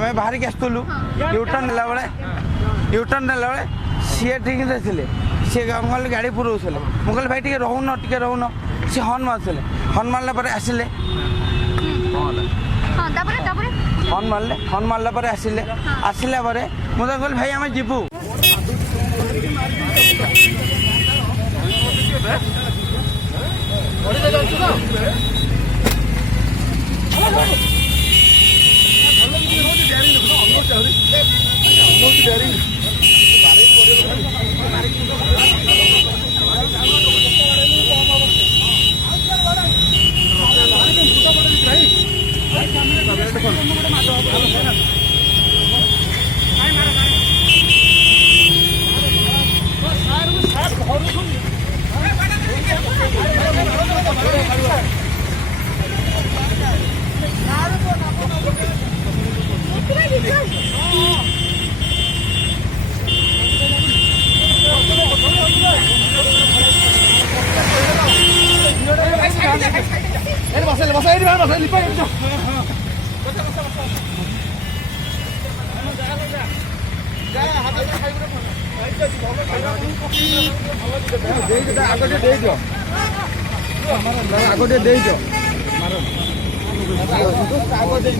आम बाहर की आसलु यूटर्न नेला बेले सी ठीक थे सी गाड़ी पुरोले मुझे भाई टे रोन सी हर्न मारे हर्न मारला आसिले हर्न मारला आसिले आसला मुझे कहली भाई आम जीवु आगे